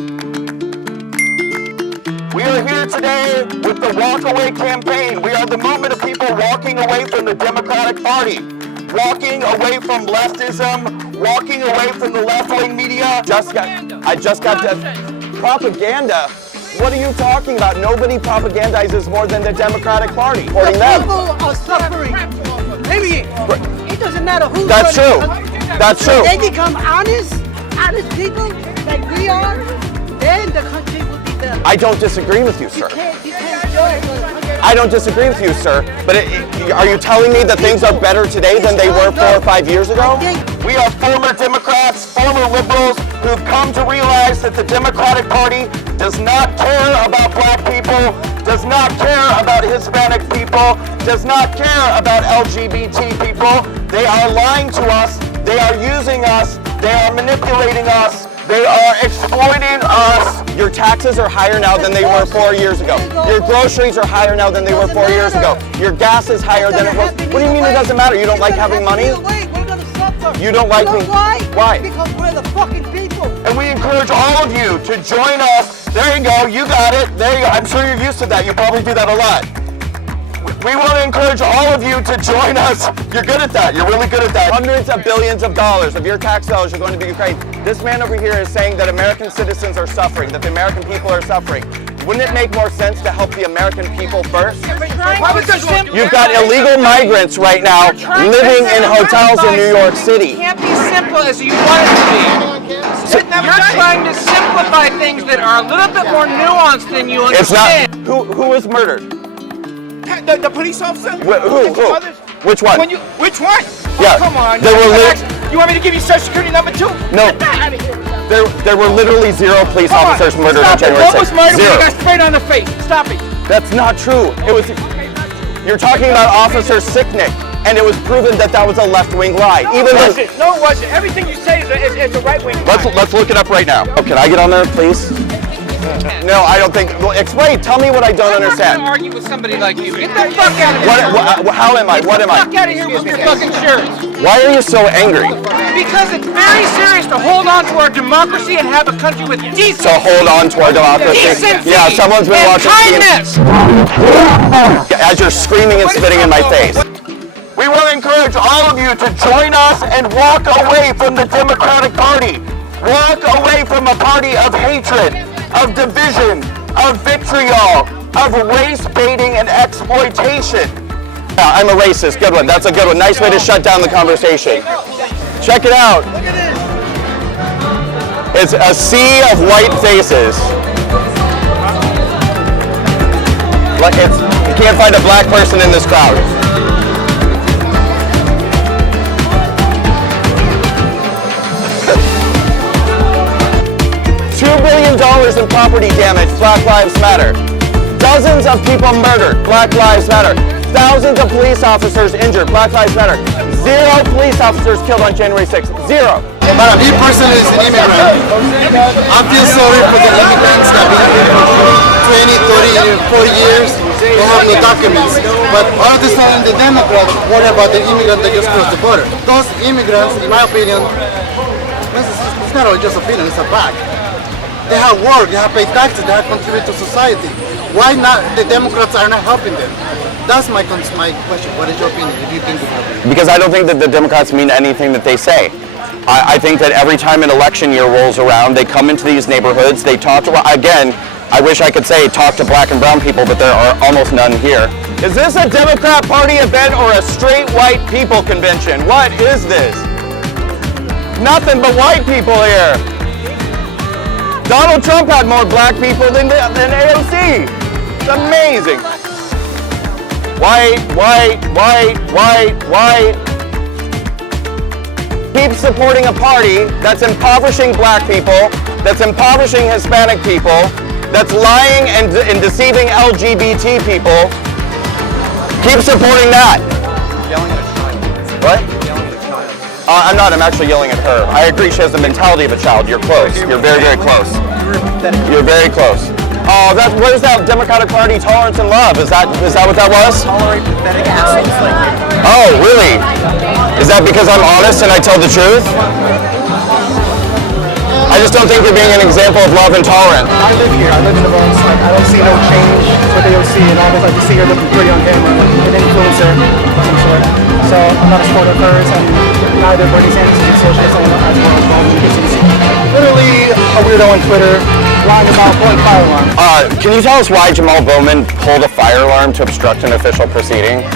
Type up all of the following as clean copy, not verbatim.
We are here today with the Walkaway campaign. We are the movement of people walking away from the Democratic Party, walking away from leftism, walking away from the left-wing media. I just got to propaganda. What are you talking about? Nobody propagandizes more than the Democratic Party. Supporting them. People are suffering. Maybe it doesn't matter who. That's true. That's true. If they become honest people like we are, then the country will be better. I don't disagree with you, sir. You can't judge. I don't disagree with you, sir. But are you telling me that things are better today than they were 4 or 5 years ago? We are former Democrats, former liberals who've come to realize that the Democratic Party does not care about black people, does not care about Hispanic people, does not care about LGBT people. They are lying to us. They are using us. They are manipulating us. They are exploiting us. Your taxes are higher now than they were 4 years ago. Your groceries are higher now than they were 4 years ago. Your gas is higher than it was. What do you mean it doesn't matter? You don't like having money? You don't like me? Why? Because we're the fucking people. And we encourage all of you to join us. There you go. You got it. There you go. I'm sure you're used to that. You probably do that a lot. We want to encourage all of you to join us. You're good at that. You're really good at that. Hundreds of billions of dollars of your tax dollars are going to Ukraine. This man over here is saying that American citizens are suffering, that the American people are suffering. Wouldn't it make more sense to help the American people first? You've got illegal migrants right now living in hotels in New York City. It can't be simple as you want it to be. You're trying to simplify things that are a little bit more nuanced than you understand. It's not. Who was murdered? The police officer? Who? Which one? Which one? Yeah. Oh, come on. You want me to give you Social Security number 2? No. There were literally 0 police officers murdered on January 6th. What was murdered when 0. you got sprayed on the face? Stop it. That's not true. You're talking about Officer Sicknick, and it was proven that that was a left-wing lie. No, it wasn't. Everything you say is a right-wing lie. Let's look it up right now. Oh, can I get on there, please? No, I don't think. Well, explain. Tell me what I don't understand. I'm not going to argue with somebody like you. Get the fuck out of here. How am I? What am I? Get the fuck out of here with your fucking shirts. Why are you so angry? Because it's very serious to hold on to our democracy and have a country with decency. To hold on to our democracy? Decency. Yeah, someone's been watching. Kindness. As you're screaming and spitting in my face. We want to encourage all of you to join us and walk away from the Democratic Party. Walk away from a party of hatred, of division, of vitriol, of race baiting and exploitation. Yeah, I'm a racist. Good one. That's a good one. Nice way to shut down the conversation. Check it out. It's a sea of white faces. You can't find a black person in this crowd. $2 billion in property damage, Black Lives Matter. Dozens of people murdered, Black Lives Matter. Thousands of police officers injured, Black Lives Matter. 0 police officers killed on January 6th. 0. But me personally is an immigrant. I feel sorry for the immigrants that have been here for 20, 30, 40 years. Don't have no documents. But all of a sudden the Democrats worry about the immigrant that just crossed the border. Those immigrants, in my opinion, it's not just opinion, it's a fact. They have work, they have paid taxes, they have contributed to society. Why not the Democrats are not helping them? That's my question. What is your opinion, if you think about it? Because I don't think that the Democrats mean anything that they say. I think that every time an election year rolls around, they come into these neighborhoods, they talk to, again, I wish I could say talk to black and brown people, but there are almost none here. Is this a Democrat Party event or a straight white people convention? What is this? Nothing but white people here. Donald Trump had more black people than AOC. It's amazing. White. Keep supporting a party that's impoverishing black people, that's impoverishing Hispanic people, that's lying and deceiving LGBT people. Keep supporting that. What? I'm not. I'm actually yelling at her. I agree she has the mentality of a child. You're close. You're very, very close. You're very close. Oh, what is that Democratic Party? Tolerance and love. Is that what that was? Tolerate pathetic assholes like you. Oh, really? Is that because I'm honest and I tell the truth? I just don't think you're being an example of love and tolerance. I live here. I live in the Bronx. Like, I don't see no change with AOC, and I just like to see her looking pretty on camera, like an influencer of some sort. So I'm not a supporter of hers, and neither Bernie Sanders is a socialist, and as well as Baldwin gets literally a weirdo on Twitter lying about pulling fire alarm. Can you tell us why Jamal Bowman pulled a fire alarm to obstruct an official proceeding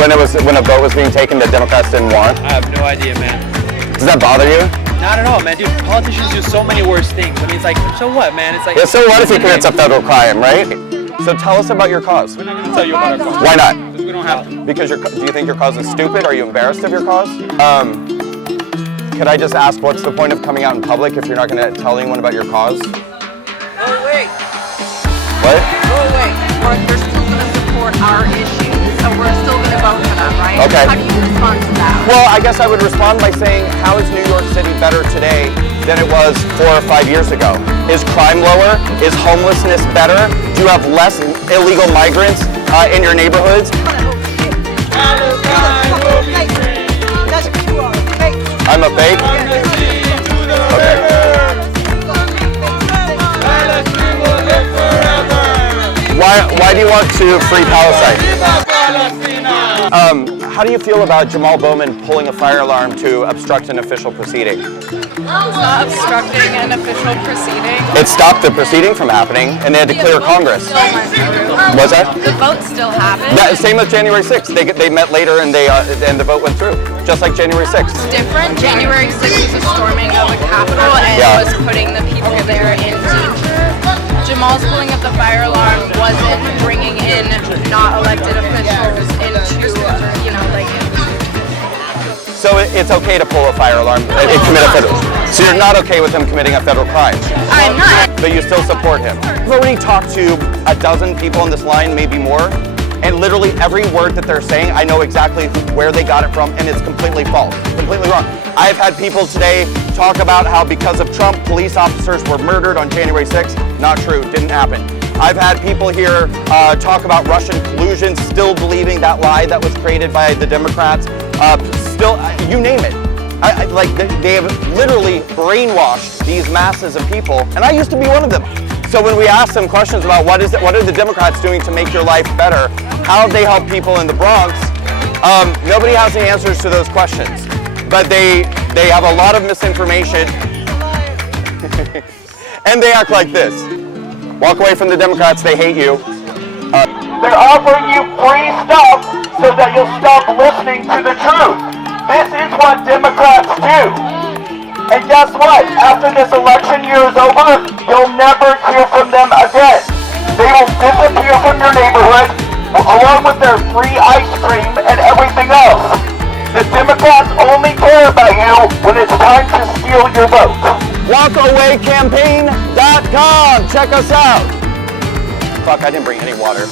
when a vote was being taken that Democrats didn't want? I have no idea, man. Does that bother you? Not at all, man. Dude, politicians do so many worse things. I mean, it's like, so what, man? It's like. Yeah, so what if he commits a federal crime, right? So tell us about your cause. We're not going to tell you about our cause. Why not? Because we don't have to. Because do you think your cause is stupid? Are you embarrassed of your cause? Could I just ask, what's the point of coming out in public if you're not going to tell anyone about your cause? Go away. What? Go away. You're still going to support our issues, so we're still going to vote for them, right? Okay. How do you respond to that? Well, I guess I would respond by saying, how is New York City better today than it was 4 or 5 years ago? Is crime lower? Is homelessness better? Do you have less illegal migrants in your neighborhoods? That's what you are. Fake. I'm a fake? Okay. Why do you want to free Palestine? How do you feel about Jamal Bowman pulling a fire alarm to obstruct an official proceeding? It's not obstructing an official proceeding. It stopped the proceeding from happening, and they had to clear Congress. Was that? The vote still happened. Same with January 6th. They met later, and the vote went through, just like January 6th. It's different. January 6th was a storming of the Capitol and was putting the people there in danger. Jamal's pulling up the fire alarm wasn't bringing in not elected officials into, like. So it's okay to pull a fire alarm and commit a federal. So you're not okay with him committing a federal crime? I'm not. But you still support him. I've already talked to a dozen people on this line, maybe more, and literally every word that they're saying, I know exactly where they got it from, and it's completely false, completely wrong. I've had people today talk about how because of Trump, police officers were murdered on January 6th. Not true, didn't happen. I've had people here talk about Russian collusion, still believing that lie that was created by the Democrats. You name it. They have literally brainwashed these masses of people, and I used to be one of them. So when we ask them questions about what are the Democrats doing to make your life better, how have they helped people in the Bronx, nobody has the answers to those questions. But they have a lot of misinformation, and they act like this. Walk away from the Democrats, they hate you. They're offering you free stuff so that you'll stop listening to the truth. This is what Democrats do. And guess what? After this election year is over, you'll never hear from them again. They will disappear from your neighborhood along with their free ice cream and everything else. The Democrats only care about you when it's time to steal your vote. Walkawaycampaign.com. Check us out. Fuck, I didn't bring any water.